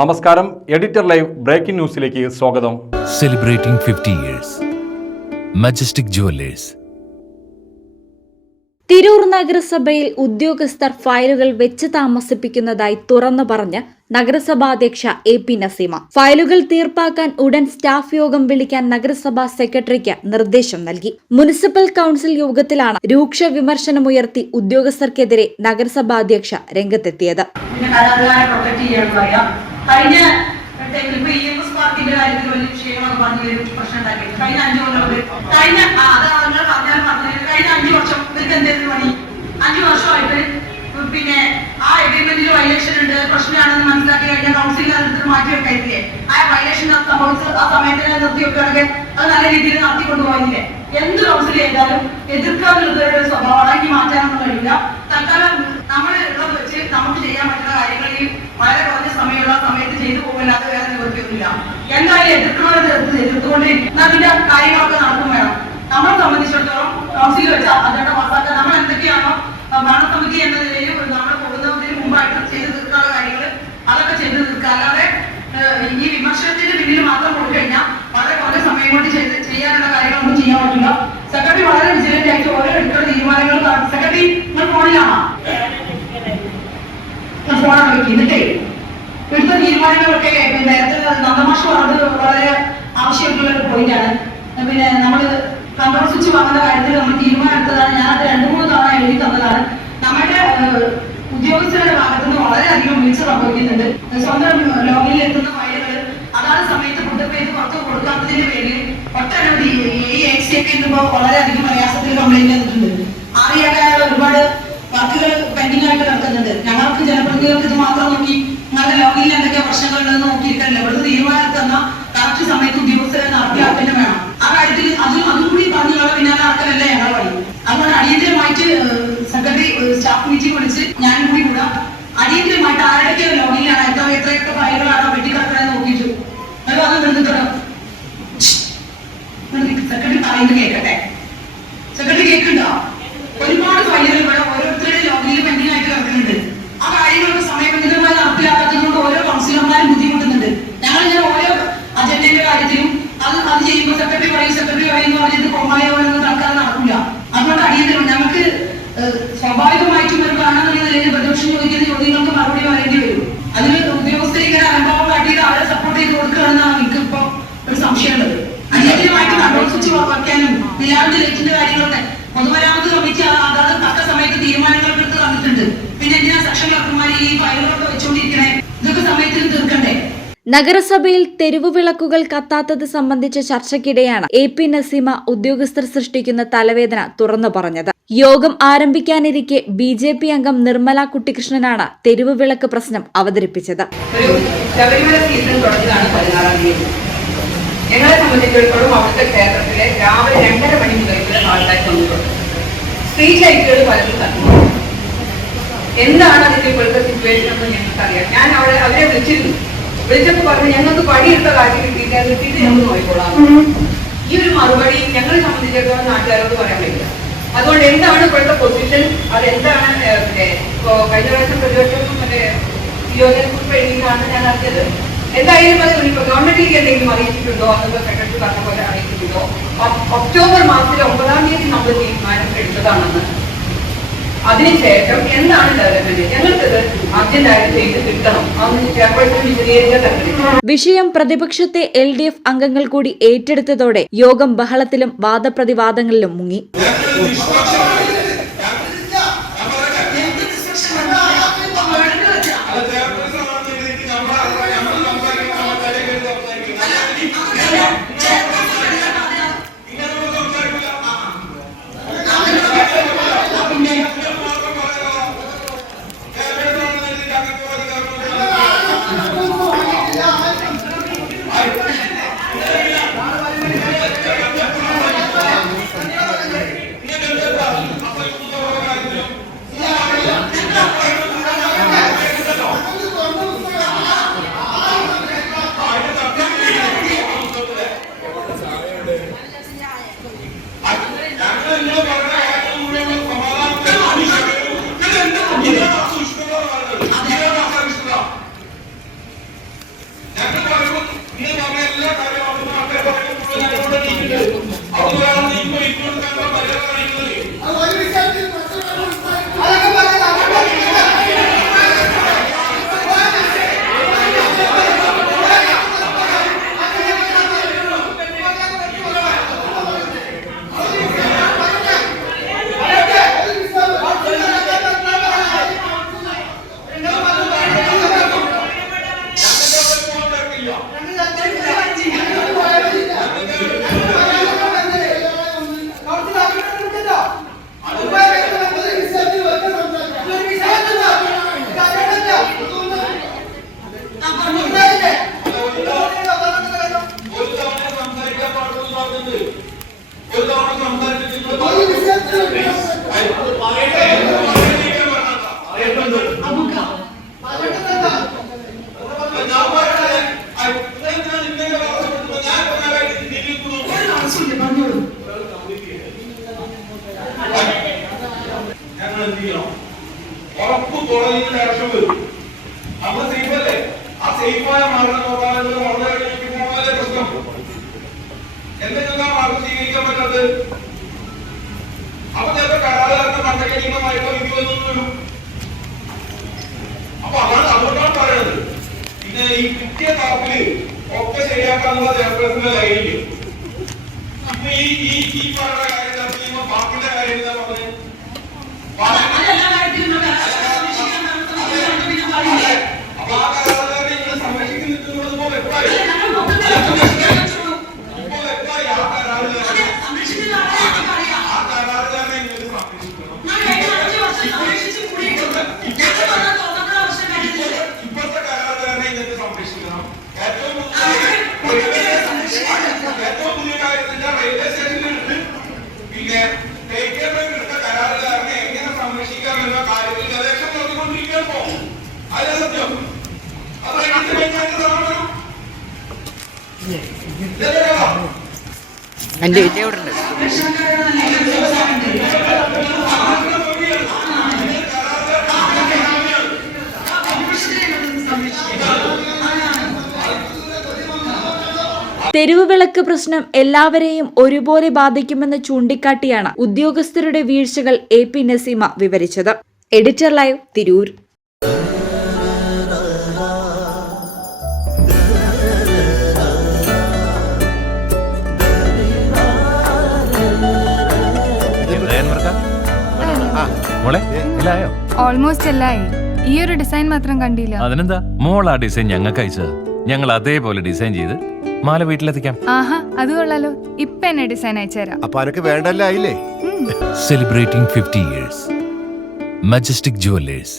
നമസ്കാരം, editor live breaking ന്യൂസിലേക്ക് സ്വാഗതം. Celebrating 50 years. Majestic jewellers. Tirur നഗരസഭയിൽ ഉദ്യോഗസ്ഥർ ഫയലുകൾ വെച്ച് താമസിപ്പിക്കുന്നതായി തുറന്നു പറഞ്ഞ് നഗരസഭാധ്യക്ഷ എ.പി. നസീമ. ഫയലുകൾ തീർപ്പാക്കാൻ ഉടൻ സ്റ്റാഫ് യോഗം വിളിക്കാൻ നഗരസഭാ സെക്രട്ടറിക്ക് നിർദ്ദേശം നൽകി. മുനിസിപ്പൽ കൌൺസിൽ യോഗത്തിലാണ് രൂക്ഷ വിമർശനമുയർത്തി ഉദ്യോഗസ്ഥർക്കെതിരെ നഗരസഭാധ്യക്ഷ രംഗത്തെത്തിയത്. പിന്നെ ആ എഗ്രിമെന്റിൽ വയലേഷൻ ഉണ്ട്, പ്രശ്നമാണെന്ന് മനസ്സിലാക്കി കഴിഞ്ഞാൽ കൗൺസിലിൽ അതിർത്ത് മാറ്റി വെക്കില്ലേ? ആ വയലേഷൻ സംഭവിച്ച് ആ സമയത്ത് നിർത്തി വെക്കുകയാണെങ്കിൽ അത് നല്ല രീതിയിൽ നടത്തിക്കൊണ്ടുപോയില്ലേ? എന്ത് കൗൺസിൽ ചെയ്താലും എതിർക്കാനുള്ള ഒരു സ്വഭാവം ആക്കി മാറ്റാനൊന്നും കഴിയില്ല. തൽക്കാലം നമ്മൾ ഉള്ളത് വെച്ച് നമുക്ക് ചെയ്യാൻ പറ്റുന്ന കാര്യങ്ങൾ ഈ വളരെ കുറഞ്ഞ സമയമുള്ള സമയത്ത് ചെയ്തു പോകില്ലാതെ വേറെ നിവൃത്തിയൊന്നുമില്ല. എന്തായാലും എതിർത്തുകൊണ്ടിരിക്കും. അതിന്റെ കാര്യങ്ങളൊക്കെ നടക്കും വേണം. നമ്മളെ സംബന്ധിച്ചിടത്തോളം കൗൺസിലിൽ വെച്ച് അജണ്ട പാസ്സാക്കാൻ നമ്മൾ എന്തൊക്കെയാണോ ഭരണസമിതി എന്ന നിലയിൽ നമ്മൾ പോകുന്നതിന് മുമ്പായിട്ട് ചെയ്തു തീർക്കാനുള്ള കാര്യങ്ങൾ അതൊക്കെ ചെയ്തു തീർക്കുക. അല്ലാതെ ഈ വിമർശനത്തിന് പിന്നിൽ മാത്രം പോയി കഴിഞ്ഞാൽ വളരെ കുറഞ്ഞ സമയം കൊണ്ട് ചെയ്യാനുള്ള കാര്യങ്ങളൊന്നും ചെയ്യാൻ പറ്റില്ല. സെക്രട്ടറി വളരെ വിജിലന്റ് ആയിട്ട് ഓരോ എടുക്കുന്ന തീരുമാനങ്ങൾ സെക്രട്ടറി നിങ്ങൾ ഫോണിലാണോ? ഫോണാണ് വെക്കുക. എന്നിട്ടേ എടുത്ത തീരുമാനങ്ങളൊക്കെ നേരത്തെ നന്ദമാഷ് പറഞ്ഞത് വളരെ ആവശ്യമായിട്ടുള്ള ഒരു പോയിന്റാണ്. പിന്നെ നമ്മള് കൺട്രോൾ സ്വിച്ച് വാങ്ങുന്ന കാര്യത്തിൽ നമ്മൾ തീരുമാനം എടുത്തതാണ്. ഞാനത് 2-3 തവണ എഴുതി തന്നതാണ്. നമ്മുടെ ഉദ്യോഗസ്ഥരുടെ ഭാഗത്തുനിന്ന് വളരെയധികം വീഴ്ച സംഭവിക്കുന്നുണ്ട്. സ്വന്തം ലോഗിനിൽ എത്തുന്ന ഫയലുകൾ അതാണ് സമയത്ത് പുട്ടപ്പ് ചെയ്ത് പുറത്ത് കൊടുക്കാത്തതിന്റെ പേരിൽ ഒട്ടനവധി ഒക്കെ ഇന്നിപ്പോ വളരെയധികം പ്രയാസത്തിൽ കംപ്ലൈന്റ് ചെയ്തിട്ടുണ്ട്. അറിയാതെ ഒരുപാട് വർക്കുകൾ പെൻഡിംഗ് ആയിട്ട് നടക്കുന്നുണ്ട്. ഞങ്ങൾക്ക് ജനപ്രതിനിധികൾക്ക് ഇത് മാത്രം നോക്കി നിങ്ങളുടെ ലോഗിനിൽ എന്തൊക്കെ പ്രശ്നങ്ങളുണ്ടെന്ന് നോക്കിയിരിക്കല്ലോ. ഇവിടുത്തെ തീരുമാനം എടുക്കുന്ന കറക്റ്റ് സമയത്ത് ഉദ്യോഗസ്ഥരെ നടപ്പിലാക്കുക വേണം. ആ കാര്യത്തിൽ അതും കൂടി പറഞ്ഞുള്ള പിന്നാലെ നടക്കലല്ലേ ഞങ്ങൾ വഴി. അതുകൊണ്ട് അടിയന്തരമായിട്ട് സെക്രട്ടറി സ്റ്റാഫ് മീറ്റിംഗ് വിളിച്ച് ഞാനും കൂടി കൂടാം. അടിയന്തരമായിട്ട് ആരുടെയൊക്കെ ലോഗിലാണ് എത്രയൊക്കെ ഫയലുകളാണോ വെട്ടിക്കിടക്കണമെന്ന് നോക്കിയിട്ടു അത് നിർത്തിട്ടോ. സെക്രട്ടറി പറയുന്നത് കേൾക്കട്ടെ. സെക്രട്ടറി കേൾക്കുന്നുണ്ടോ? ഒരുപാട് ഫയലുകൾ ഇവിടെ ഓരോരുത്തരുടെ ലോഗിനിൽ പെൻഡിംഗ് ആയിട്ട് കിടക്കുന്നുണ്ട്. ആ കാര്യങ്ങളൊക്കെ സമയബന്ധിതമായി നടപ്പിലാക്കാത്തതുകൊണ്ട് ഓരോ കൗൺസിലർമാരും ബുദ്ധിമുട്ടുന്നുണ്ട്. ഞങ്ങളിങ്ങനെ ഓരോ അജണ്ടയുടെ കാര്യത്തിലും അത് ചെയ്യുമ്പോൾ സെക്രട്ടറി പറയുന്നു പറഞ്ഞത് കോമാളിയോന്നും തൽക്കാലം നടക്കില്ല. അതുകൊണ്ട് അടിയന്തരം ഞങ്ങൾക്ക് സ്വാഭാവികമായിട്ടും ഒരു കാണാൻ നിലയിൽ പ്രതിപക്ഷം ചോദിക്കുന്ന ചോദ്യങ്ങൾക്ക് മറുപടി പറയേണ്ടി വരും. അതിന് ഉദ്യോഗസ്ഥരിങ്ങനെ അനുഭവം കാട്ടിയത് അവരെ സപ്പോർട്ട് ചെയ്ത് കൊടുക്കുകയാണെന്നാണ് എനിക്ക് ഇപ്പൊ ഒരു സംശയമുള്ളത്. അടിയന്തരമായിട്ട് കൺട്രോൾ സ്വിച്ച് വയ്ക്കാനും നിലാവിന്റെ ലൈറ്റിന്റെ കാര്യങ്ങളൊക്കെ പൊതുമരാമത്ത് കമ്മിറ്റി അതാത് തക്ക സമയത്ത് തീരുമാനങ്ങൾ എടുത്ത് തന്നിട്ടുണ്ട്. പിന്നെ എന്തിനാ സെക്ഷൻ കളക്ടർമാർ ഈ ഫയലുകളൊക്കെ വെച്ചുകൊണ്ടിരിക്കണേ? ഇതൊക്കെ സമയത്തിന് തീർക്കണ്ടേ? നഗരസഭയിൽ തെരുവു വിളക്കുകൾ കത്താത്തത് സംബന്ധിച്ച ചർച്ചയ്ക്കിടെയാണ് എ.പി. നസീമ ഉദ്യോഗസ്ഥർ സൃഷ്ടിക്കുന്ന തലവേദന തുറന്നു പറഞ്ഞത്. യോഗം ആരംഭിക്കാനിരിക്കെ ബി.ജെ.പി. അംഗം നിർമ്മല കുട്ടിക്കൃഷ്ണനാണ് തെരുവു വിളക്ക് പ്രശ്നം അവതരിപ്പിച്ചത്. ശബരിമല സീസൺ തുടങ്ങിയതാണ് 16-ാം തീയതി. ഞങ്ങളെ സംബന്ധിച്ചിടത്തോളം അവിടുത്തെ ക്ഷേത്രത്തിലെ രാവിലെ 2:30 മണി മുതൽ ആൾക്കാർ വന്നിട്ടുണ്ട്. സ്ട്രീറ്റ് ലൈറ്റുകൾ പലരും തന്നു. എന്താണ് അതിന്റെ ഇപ്പോഴത്തെ സിറ്റുവേഷൻ എന്ന് ഞങ്ങൾക്കറിയാം. ഞാൻ അവരെ വിളിച്ചപ്പോൾ പറഞ്ഞു ഞങ്ങൾക്ക് പണിയെടുത്ത കാര്യം കിട്ടിയിട്ട് ഞങ്ങൾ നോക്കിക്കോളാം. ഈ ഒരു മറുപടി ഞങ്ങളെ സംബന്ധിച്ചിടത്തോളം നാട്ടുകാരോട് പറയാൻ പറ്റില്ല. അതുകൊണ്ട് എന്താണ് ഇപ്പോഴത്തെ പൊസിഷൻ, അതെന്താണ്? കഴിഞ്ഞ പ്രാവശ്യം പ്രതിപക്ഷം യോജനക്കുറിപ്പ് എഴുതിയിട്ടാണ് ഞാൻ അറിഞ്ഞത്. എന്തായാലും അത് ഗവൺമെന്റിലേക്ക് എന്തെങ്കിലും അറിയിച്ചിട്ടുണ്ടോ? അതൊക്കെ സെക്രട്ടറി പറഞ്ഞ പോലെ അറിയിച്ചിട്ടുണ്ടോ? ഒക്ടോബർ മാസത്തിലെ 9-ാം തീയതി നമ്മൾ തീരുമാനം എടുത്തതാണെന്ന്. അതിനുശേഷം എന്താണ് ഡെവലപ്മെന്റ്? ഞങ്ങൾക്കത് അർജന്റായിട്ട് ചെയ്ത് കിട്ടണം. അതൊന്ന് ചെയർപേഴ്സൺ വിശദീകരിക്കാൻ. വിഷയം പ്രതിപക്ഷത്തെ LDF അംഗങ്ങൾ കൂടി ഏറ്റെടുത്തതോടെ യോഗം ബഹളത്തിലും വാദപ്രതിവാദങ്ങളിലും മുങ്ങി. ഒരു ആവശ്യമില്ല, പറഞ്ഞോളൂ. ഞങ്ങൾ എന്ത് ചെയ്യണം? ഉറപ്പ് തുടങ്ങിയ ആവശ്യം വരും. നമ്മൾ സേഫല്ലേ? ആ സേഫായ മാർഗം നോക്കാതെ വളരെ പോകാതെ പ്രശ്നം. എന്തെങ്കിലും ആ മാർഗം സ്വീകരിക്കാൻ പറ്റാത്തത്? അപ്പൊ ചിലപ്പോൾ കരാറുകാർക്ക് മണ്ടക്കടിക്കുന്നതായിട്ടോ ഇത് വരും. അപ്പൊ അതാണ് അതുകൊണ്ടാണ് പറയുന്നത്. പിന്നെ ഈ കിട്ടിയ താപ്പില് ഒക്കെ ശരിയാക്കാനുള്ള ചെയർപേഴ്സന്റെ ധൈര്യം. ഇപ്പൊ ഈ പറയുന്ന കാര്യം ചർച്ച ചെയ്യുമ്പോൾ ബാക്കിന്റെ കാര്യം എന്താ പറഞ്ഞത്? അതെല്ലാ കാര്യത്തിലും നമ്മൾ സംരക്ഷിക്കാൻ പിന്നെ പറയില്ലേ? അപ്പൊ ആ കരാറുകാരെ നിങ്ങൾ സംരക്ഷിച്ച് നിൽക്കുന്നത് പോലെ എപ്പോഴായി? അല്ല, ഞങ്ങൾ മൊത്തത്തിൽ സംരക്ഷിച്ചു. ഇപ്പോൾ എപ്പോഴായി ആ കരാറുകാരെ? അതെ, സംരക്ഷിക്കുന്ന ആളെ നമുക്കറിയാം. ആ കരാറുകാരെ നിങ്ങൾ സംരക്ഷിക്കണം. ഞാൻ കഴിഞ്ഞ 5 വർഷം സംരക്ഷിച്ച് കൂടിയിട്ടുണ്ട്. ഞങ്ങൾ വന്നാൽ തുറന്നപ്പോഴാ വർഷം കഴിഞ്ഞില്ല. ഇപ്പോഴത്തെ കരാറുകാരെ നിങ്ങൾക്ക് സംരക്ഷിക്കണം. ഏറ്റവും പുതിയ കാര്യം എന്ന് വെച്ചാൽ റെയിൽവേ സ്റ്റേഷനിലെടുത്ത് പിന്നെ എടുത്ത കരാറുകാരനെ എങ്ങനെ സംരക്ഷിക്കാം എന്ന കാര്യത്തിൽ ഗവേഷണം നടത്തിക്കൊണ്ടിരിക്കുമ്പോ അതേ സത്യം. അത് എന്റെ വിറ്റ എവിടെ ഉണ്ട്? തെരുവ് വിളക്ക് പ്രശ്നം എല്ലാവരെയും ഒരുപോലെ ബാധിക്കുമെന്ന് ചൂണ്ടിക്കാട്ടിയാണ് ഉദ്യോഗസ്ഥരുടെ വീഴ്ചകൾ AP നസീമ വിവരിച്ചത്. Editor live, Tirur. ഓൾമോസ്റ്റ് എല്ലായി. ഈ ഒരു ഡിസൈൻ മാത്രം കണ്ടില്ല. അതിനെന്താ, മോൾ ആ ഡിസൈൻ ഞങ്ങൾക്ക് അയച്ചത്. ഞങ്ങൾ അതേപോലെ ഡിസൈൻ ചെയ്ത് മാല വീട്ടിലെത്തിക്കാം. ആഹാ, അത് കൊള്ളാലോ. ഇപ്പൊ എന്നെ ഡിസൈൻ അയച്ചുതരാം. അപ്പൊ അനക്ക് വേണ്ടല്ലേ? Celebrating 50 years. Majestic Jewelers.